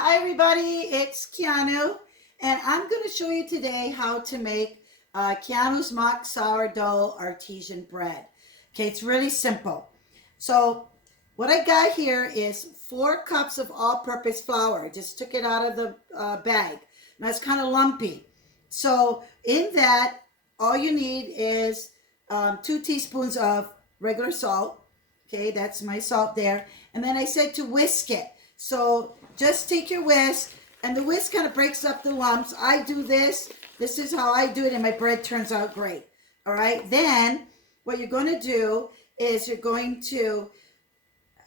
Hi everybody, it's Keanu, and I'm going to show you today how to make Keanu's mock sourdough artesian bread. Okay, it's really simple. So what I got here is 4 cups of all-purpose flour. I just took it out of the bag. Now it's kind of lumpy. So in that, all you need is 2 teaspoons of regular salt. Okay, that's my salt there. And then I said to whisk it. So just take your whisk, and the whisk kind of breaks up the lumps. I do this. This is how I do it, and my bread turns out great. All right. Then what you're going to do is you're going to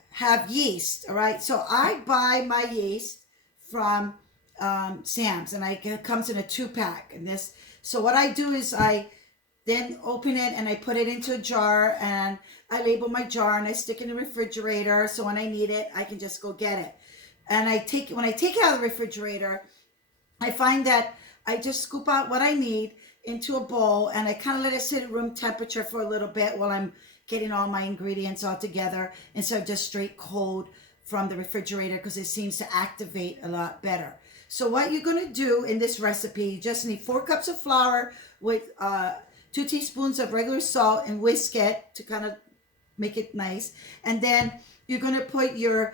have yeast. All right. So I buy my yeast from Sam's, and it comes in a 2-pack. And this. So what I do is I then open it and I put it into a jar, and I label my jar and I stick it in the refrigerator. So when I need it, I can just go get it. And when I take it out of the refrigerator, I find that I just scoop out what I need into a bowl, and I kind of let it sit at room temperature for a little bit while I'm getting all my ingredients all together, instead of just straight cold from the refrigerator, because it seems to activate a lot better. So what you're going to do in this recipe, you just need 4 cups of flour with 2 teaspoons of regular salt, and whisk it to kind of make it nice. And then you're going to put your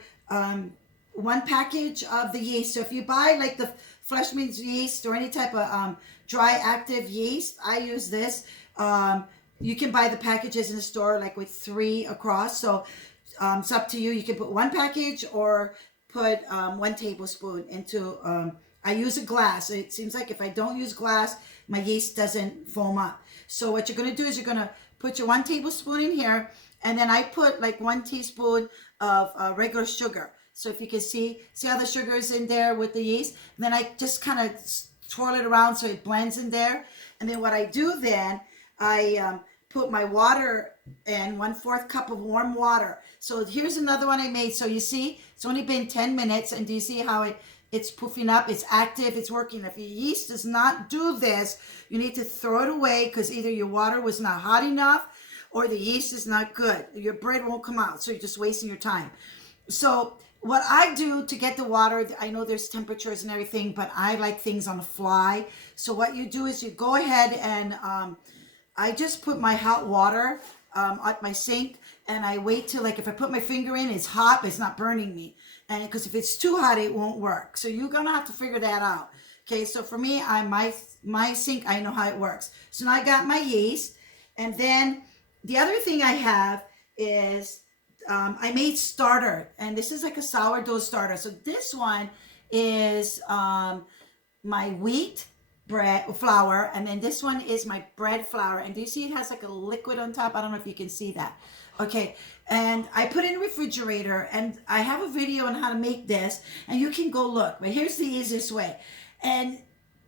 1 package of the yeast. So if you buy like the Fleshman's yeast or any type of dry active yeast, I use this. You can buy the packages in the store like with 3 across. So it's up to you. You can put 1 package or put 1 tablespoon into, I use a glass. It seems like if I don't use glass, my yeast doesn't foam up. So what you're going to do is you're going to put your 1 tablespoon in here, and then I put like 1 teaspoon of regular sugar. So if you can see how the sugar is in there with the yeast. And then I just kind of twirl it around so it blends in there. And then what I do then, I put my water in, 1/4 cup of warm water. So here's another one I made. So you see, it's only been 10 minutes. And do you see how it's poofing up? It's active. It's working. If your yeast does not do this, you need to throw it away, because either your water was not hot enough or the yeast is not good. Your bread won't come out. So you're just wasting your time. So what I do to get the water, I know there's temperatures and everything, but I like things on the fly. So what you do is you go ahead and I just put my hot water at my sink, and I wait till, like, if I put my finger in, it's hot, but it's not burning me. And because if it's too hot, it won't work. So you're gonna have to figure that out. Okay, so for me, my sink, I know how it works. So now I got my yeast, and then the other thing I have is I made starter, and this is like a sourdough starter. So this one is my wheat bread flour, and then this one is my bread flour. And do you see it has like a liquid on top? I don't know if you can see that. Okay, and I put it in the refrigerator, and I have a video on how to make this, and you can go look. But here's the easiest way. And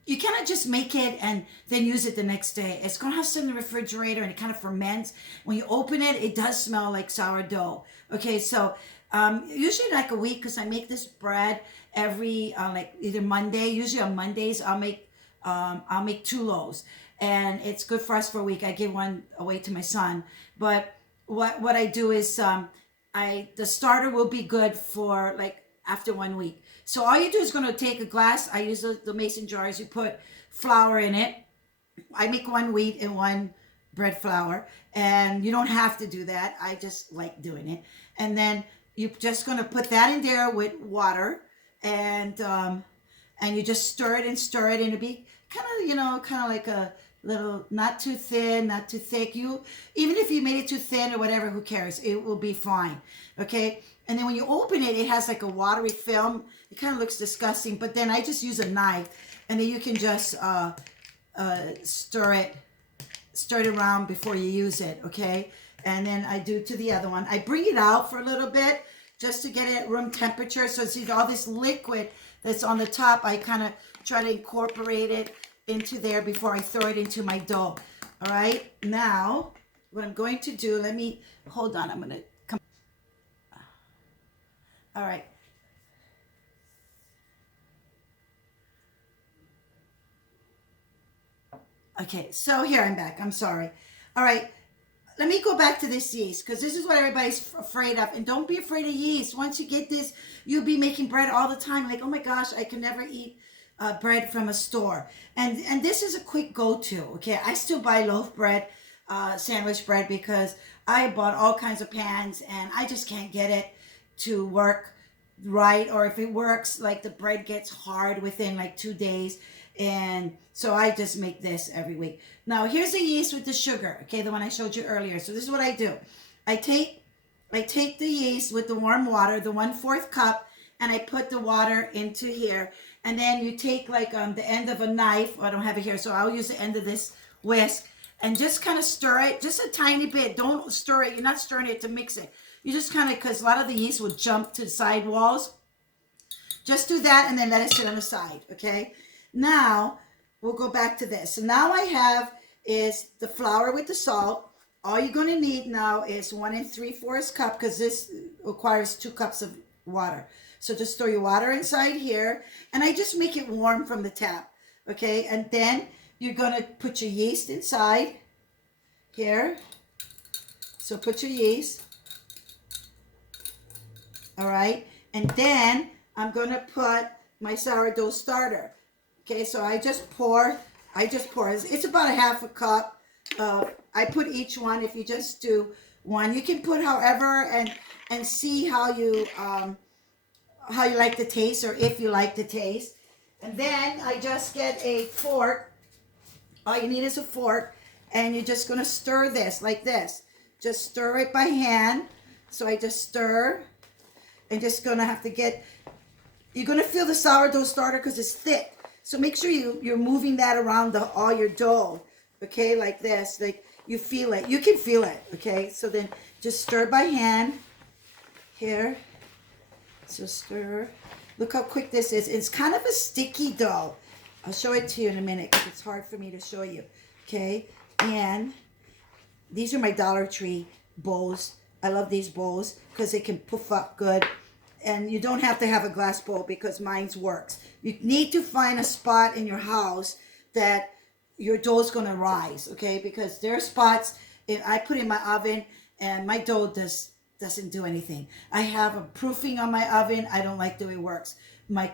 you cannot just make it and then use it the next day. It's going to have some in the refrigerator, and it kind of ferments. When you open it, it does smell like sourdough. Okay, so usually like a week, because I make this bread every like either Monday. Usually on Mondays, I'll make 2 loaves, and it's good for us for a week. I give one away to my son. But what I do is the starter will be good for like after 1 week. So all you do is going to take a glass. I use the mason jars. You put flour in it. I make 1 wheat and 1 bread flour, and you don't have to do that. I just like doing it. And then you're just going to put that in there with water, and you just stir it, and it'll be kind of like a little, not too thin, not too thick. Even if you made it too thin or whatever, who cares? It will be fine. Okay. And then when you open it, it has like a watery film. It kind of looks disgusting, but then I just use a knife, and then you can just stir it around before you use it. Okay. And then I do to the other one. I bring it out for a little bit just to get it at room temperature. So see all this liquid that's on the top, I kind of try to incorporate it into there before I throw it into my dough. All right. Now, what I'm going to do, hold on. I'm going to come. All right. Okay. So here I'm back. I'm sorry. All right. let me go back to this yeast, because this is what everybody's afraid of. And don't be afraid of yeast. Once you get this, you'll be making bread all the time. Like, oh my gosh, I can never eat bread from a store. And this is a quick go-to, okay? I still buy loaf bread, sandwich bread, because I bought all kinds of pans and I just can't get it to work right. Or if it works, like the bread gets hard within like 2 days. And so I just make this every week. Now here's the yeast with the sugar, okay, the one I showed you earlier. So this is what I do. I take the yeast with the warm water, the 1/4 cup, and I put the water into here. And then you take like the end of a knife. I don't have it here, so I'll use the end of this whisk and just kind of stir it, just a tiny bit. Don't stir it. You're not stirring it to mix it. You just kind of, because a lot of the yeast will jump to the side walls. Just do that and then let it sit on the side, okay? Now, we'll go back to this. So now I have is the flour with the salt. All you're going to need now is 1 3/4 cup, because this requires 2 cups of water. So just throw your water inside here, and I just make it warm from the tap, okay? And then you're going to put your yeast inside here. So put your yeast. All right? And then I'm going to put my sourdough starter. Okay, so I just pour. It's about 1/2 cup. I put each one. If you just do one, you can put however, and see how you like the taste, or if you like the taste. And then I just get a fork. All you need is a fork, and you're just gonna stir this like this. Just stir it by hand. So I just stir, and just gonna have to get. You're gonna feel the sourdough starter because it's thick. So make sure you're moving that around all your dough, okay, like this. Like you feel it. You can feel it, okay? So then just stir by hand here. So stir. Look how quick this is. It's kind of a sticky dough. I'll show it to you in a minute because it's hard for me to show you, okay? And these are my Dollar Tree bowls. I love these bowls because they can poof up good. And you don't have to have a glass bowl because mine's works. You need to find a spot in your house that your dough's going to rise, okay? Because there are spots I put in my oven and my dough doesn't do anything. I have a proofing on my oven. I don't like the way it works. My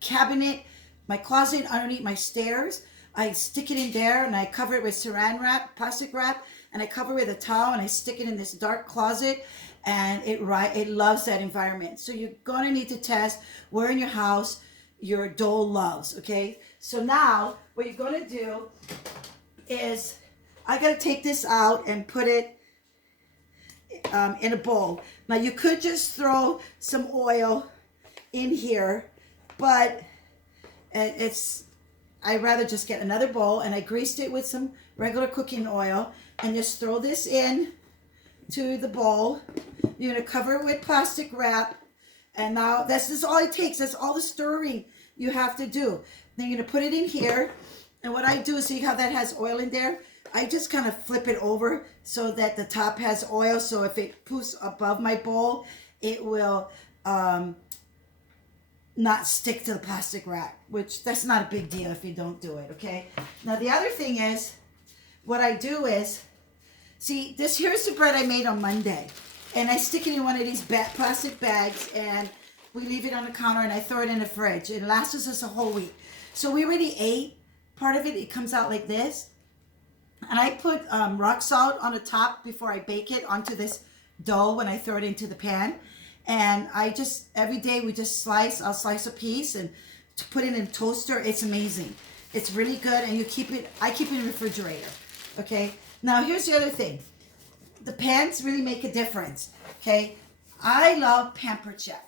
cabinet, my closet underneath my stairs, I stick it in there and I cover it with saran wrap, plastic wrap, and I cover it with a towel and I stick it in this dark closet. And it loves that environment. So you're going to need to test where in your house your dough loves, okay? So now what you're going to do is I got to take this out and put it in a bowl. Now you could just throw some oil in here, but I'd rather just get another bowl, and I greased it with some regular cooking oil and just throw this in to the bowl. You're going to cover it with plastic wrap, and now this is all it takes. That's all the stirring you have to do. Then you're going to put it in here, and what I do is, see how that has oil in there? I just kind of flip it over so that the top has oil, so if it poofs above my bowl, it will not stick to the plastic wrap, which that's not a big deal if you don't do it, okay? Now the other thing is, what I do is, see, here's the bread I made on Monday. And I stick it in one of these plastic bags, and we leave it on the counter, and I throw it in the fridge. It lasts us a whole week. So we already ate part of it. It comes out like this. And I put rock salt on the top before I bake it onto this dough when I throw it into the pan. And every day I'll slice a piece and to put it in a toaster. It's amazing. It's really good, and I keep it in the refrigerator, okay? Now here's the other thing. The pans really make a difference, okay? I love Pampered Chef,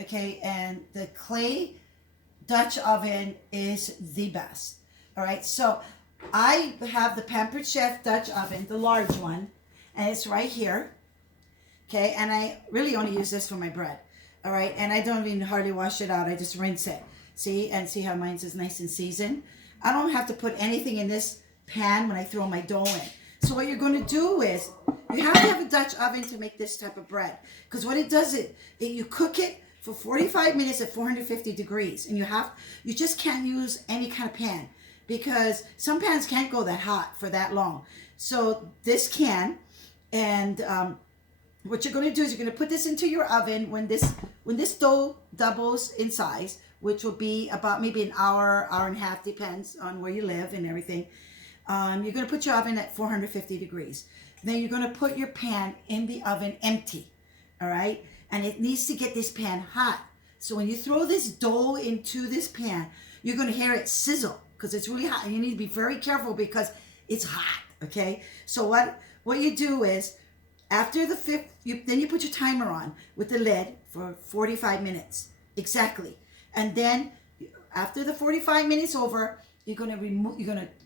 okay? And the clay Dutch oven is the best, all right? So I have the Pampered Chef Dutch oven, the large one, and it's right here, okay? And I really only use this for my bread, all right? And I don't even hardly wash it out. I just rinse it, see how mine's is nice and seasoned? I don't have to put anything in this pan when I throw my dough in. So what you're going to do is, you have to have a Dutch oven to make this type of bread. Because what it does, you cook it for 45 minutes at 450 degrees. And you just can't use any kind of pan. Because some pans can't go that hot for that long. So this can. And what you're going to do is you're going to put this into your oven when this dough doubles in size, which will be about maybe an hour, hour and a half, depends on where you live and everything. You're going to put your oven at 450 degrees. Then you're going to put your pan in the oven empty, all right? And it needs to get this pan hot. So when you throw this dough into this pan, you're going to hear it sizzle because it's really hot. And you need to be very careful because it's hot, okay? So what you do is, after the fifth, then you put your timer on with the lid for 45 minutes, exactly. And then after the 45 minutes over, you're gonna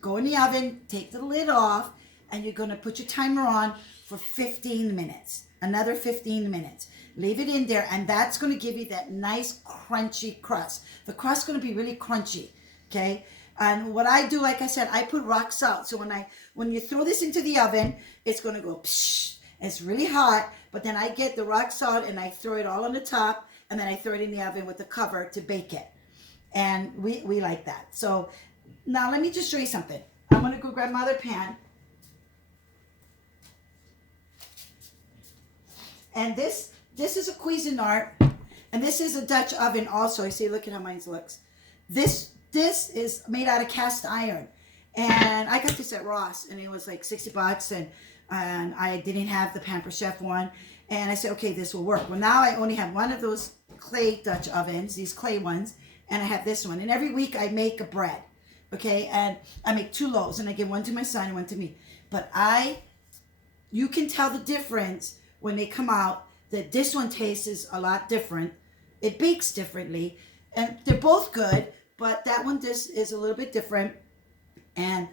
go in the oven, take the lid off, and you're gonna put your timer on for 15 minutes, another 15 minutes. Leave it in there, and that's gonna give you that nice crunchy crust. The crust's gonna be really crunchy, okay? And what I do, like I said, I put rock salt. So when you throw this into the oven, it's gonna go psh. It's really hot, but then I get the rock salt and I throw it all on the top, and then I throw it in the oven with the cover to bake it. And we like that. So now let me just show you something. I'm gonna go grab my other pan. And this is a Cuisinart, and this is a Dutch oven also. You see, look at how mine looks. This is made out of cast iron, and I got this at Ross, and it was like $60, and I didn't have the Pampered Chef one, and I said, okay, this will work. Well, now I only have one of those clay Dutch ovens, these clay ones, and I have this one. And every week I make a bread, okay, and I make 2 loaves, and I give one to my son and one to me. But you can tell the difference when they come out, that this one tastes a lot different. It bakes differently, and they're both good, but that one just is a little bit different. And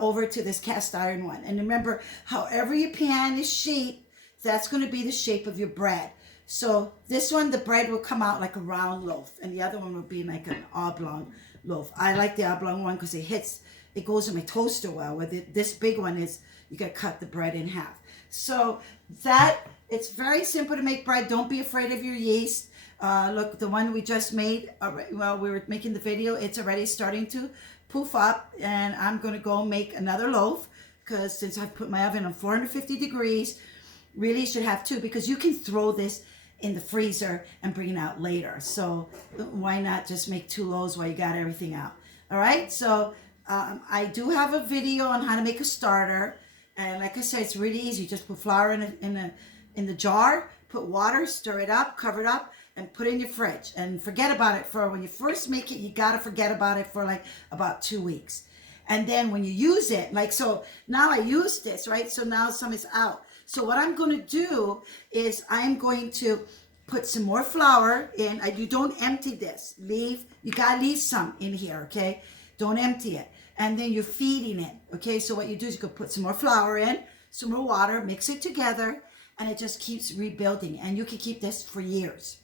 over to this cast iron one. And remember, however your pan is shaped, that's going to be the shape of your bread. So this one, the bread will come out like a round loaf, and the other one will be like an oblong loaf. I like the oblong one because it goes in my toaster well. With this big one is, you got to cut the bread in half. So it's very simple to make bread. Don't be afraid of your yeast. Look, the one we just made while we were making the video, it's already starting to poof up, and I'm going to go make another loaf, because since I've put my oven on 450 degrees, really should have 2, because you can throw this in the freezer and bring it out later. So why not just make 2 loaves while you got everything out? All right, so I do have a video on how to make a starter, and like I said, it's really easy. Just put flour in the jar, put water, stir it up, cover it up, and put it in your fridge, and forget about it for when you first make it. You gotta forget about it for like about 2 weeks, and then when you use it, like so now I use this, right? So now some is out. So what I'm going to do is I'm going to put some more flour in. You don't empty this. You gotta leave some in here, okay? Don't empty it. And then you're feeding it, okay? So what you do is you go put some more flour in, some more water, mix it together, and it just keeps rebuilding. And you can keep this for years.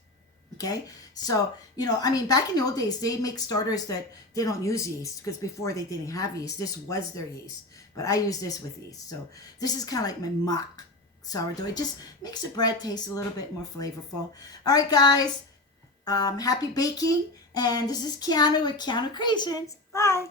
Okay, so, I mean, back in the old days, they make starters that they don't use yeast, because before they didn't have yeast. This was their yeast, but I use this with yeast. So this is kind of like my mock sourdough. It just makes the bread taste a little bit more flavorful. All right, guys, happy baking, and this is Keanu with Keanu Creations. Bye.